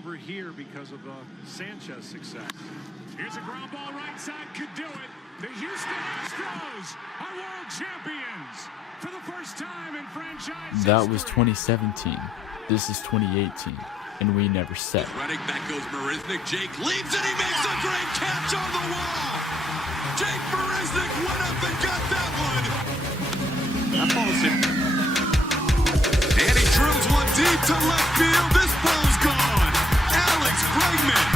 over here because of Sanchez success. Here's a ground ball right side, could do it. The Houston Astros are world champions for the first time in franchise That was history. 2017. This is 2018, and we never set. Running back goes Marisnik. Jake leaps and he makes a great catch on the wall. Jake Marisnik went up and got that one. That ball's hit. And he drills one deep to left field. This ball's gone. Alex Bregman,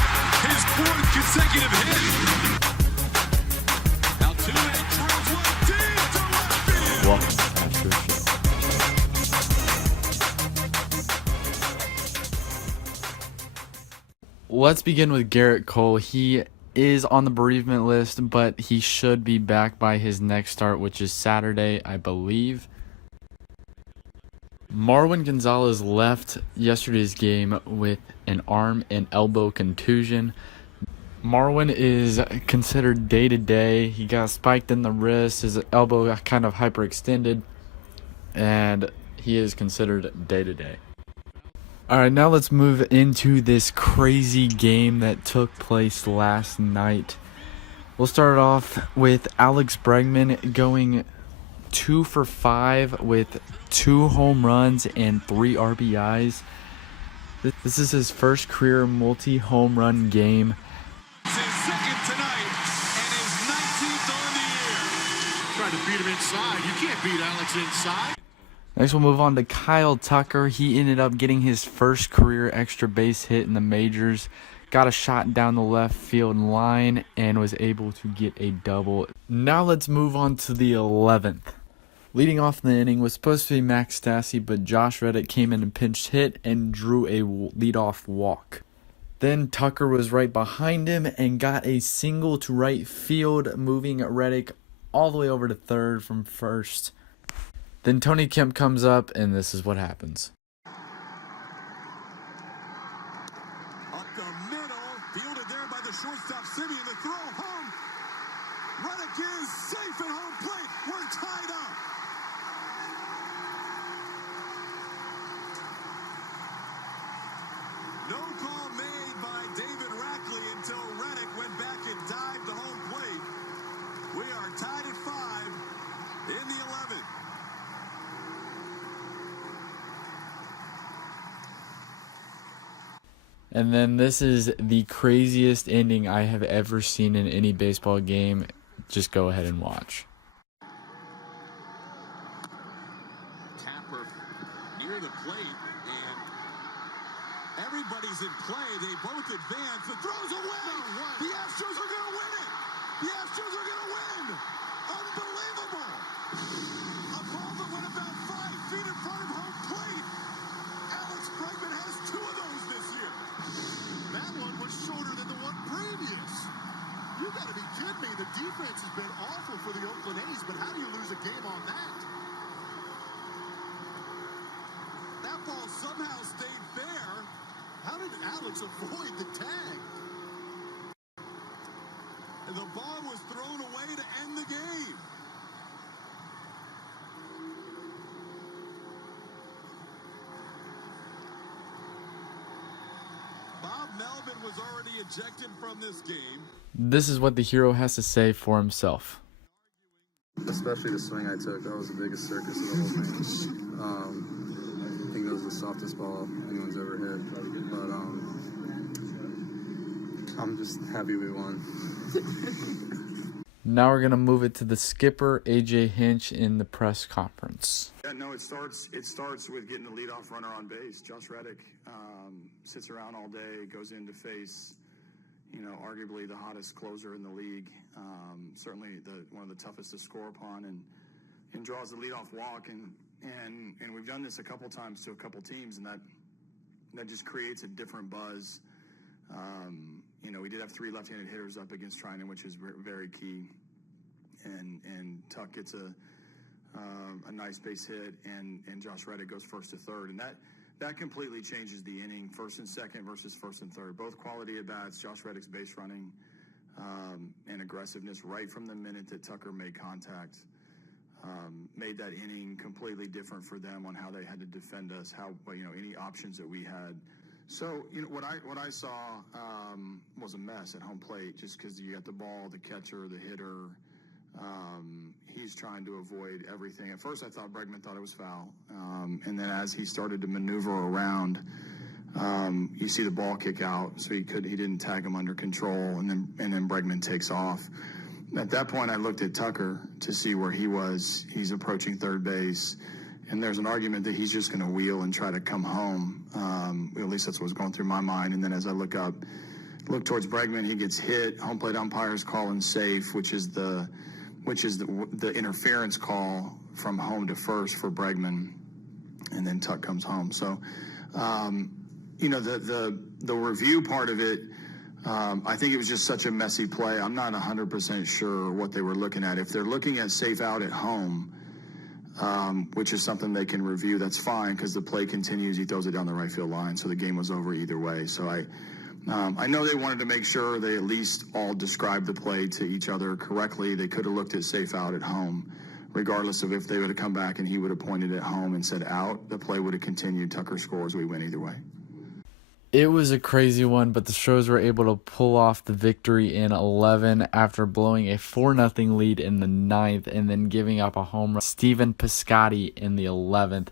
his fourth consecutive hit. Altuve drills one deep to left field. Welcome to the Astros Show. Let's begin with Garrett Cole. He is on the bereavement list, but he should be back by his next start, which is Saturday, I believe. Marwin Gonzalez left yesterday's game with an arm and elbow contusion. Marwin is considered day-to-day. He got spiked in the wrist. His elbow got kind of hyperextended, and he is considered day-to-day. All right, now let's move into this crazy game that took place last night. We'll start off with Alex Bregman going 2 for 5 with 2 home runs and 3 RBIs. This is his first career multi-home run game. It's his second tonight and his 19th on the year. Trying to beat him inside. You can't beat Alex inside. Next, we'll move on to Kyle Tucker. He ended up getting his first career extra base hit in the majors. Got a shot down the left field line and was able to get a double. Now let's move on to the 11th. Leading off the inning was supposed to be Max Stassi, but Josh Reddick came in and pinched hit and drew a leadoff walk. Then Tucker was right behind him and got a single to right field, moving Reddick all the way over to third from first. Then Tony Kemp comes up, and this is what happens. Up the middle, fielded there by the shortstop City, and the throw home. Reddick is safe at home plate. We're tied up. No call made by David Rackley until Reddick went back and dived to home plate. We are tied at 5 in the 11th. And then this is the craziest ending I have ever seen in any baseball game. Just go ahead and watch. Tapper near the plate, and everybody's in play. They both advance. The throw's away. The Astros are going to win it. The Astros are going to win. Unbelievable. A ball that went about 5 feet in front of home plate. Alex Bregman has 2 of those this year. That one was shorter than the one previous. You got to be kidding me. The defense has been awful for the Oakland A's, but how do you lose a game on that? That ball somehow stayed there. How did Alex avoid the tag? And the ball was thrown away to end the game. Bob Melvin was already ejected from this game. This is what the hero has to say for himself. Especially the swing I took. That was the biggest circus of the whole thing. I think that was the softest ball anyone's ever hit. But I'm just happy we won. Now we're going to move it to the skipper, A.J. Hinch, in the press conference. Yeah, no, it starts with getting the leadoff runner on base. Josh Reddick sits around all day, goes in to face, arguably the hottest closer in the league. Certainly one of the toughest to score upon, and draws the leadoff walk. And we've done this a couple times to a couple teams, and that just creates a different buzz. We did have 3 left-handed hitters up against Trinan, which is very key. And Tuck gets a nice base hit, and Josh Reddick goes first to third, and that completely changes the inning. First and second versus first and third, both quality at bats. Josh Reddick's base running and aggressiveness right from the minute that Tucker made contact made that inning completely different for them on how they had to defend us, any options that we had. So, what I saw was a mess at home plate, just because you got the ball, the catcher, the hitter. He's trying to avoid everything. At first, I thought Bregman thought it was foul, and then as he started to maneuver around, you see the ball kick out, so he didn't tag him under control, and then Bregman takes off. At that point, I looked at Tucker to see where he was. He's approaching third base. And there's an argument that he's just going to wheel and try to come home. At least that's what was going through my mind. And then as I look towards Bregman, he gets hit. Home plate umpires call him safe, which is the interference call from home to first for Bregman. And then Tuck comes home. So, the review part of it, I think it was just such a messy play. I'm not 100% sure what they were looking at. If they're looking at safe out at home, which is something they can review, that's fine, because the play continues. He throws it down the right field line, so the game was over either way. So I know they wanted to make sure they at least all described the play to each other correctly. They could have looked at safe out at home. Regardless of if they would have come back and he would have pointed at home and said out, the play would have continued. Tucker scores, we win either way. It was a crazy one, but the Astros were able to pull off the victory in 11 after blowing a 4-0 lead in the 9th and then giving up a home run. Steven Piscotty in the 11th,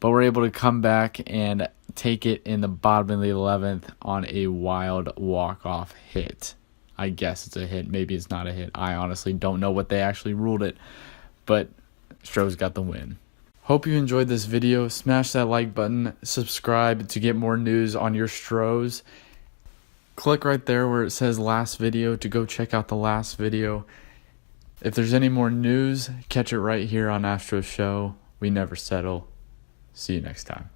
but we're able to come back and take it in the bottom of the 11th on a wild walk-off hit. I guess it's a hit. Maybe it's not a hit. I honestly don't know what they actually ruled it, but Astros got the win. Hope you enjoyed this video. Smash that like button. Subscribe to get more news on your Astros. Click right there where it says last video to go check out the last video. If there's any more news, catch it right here on Astros Show. We never settle. See you next time.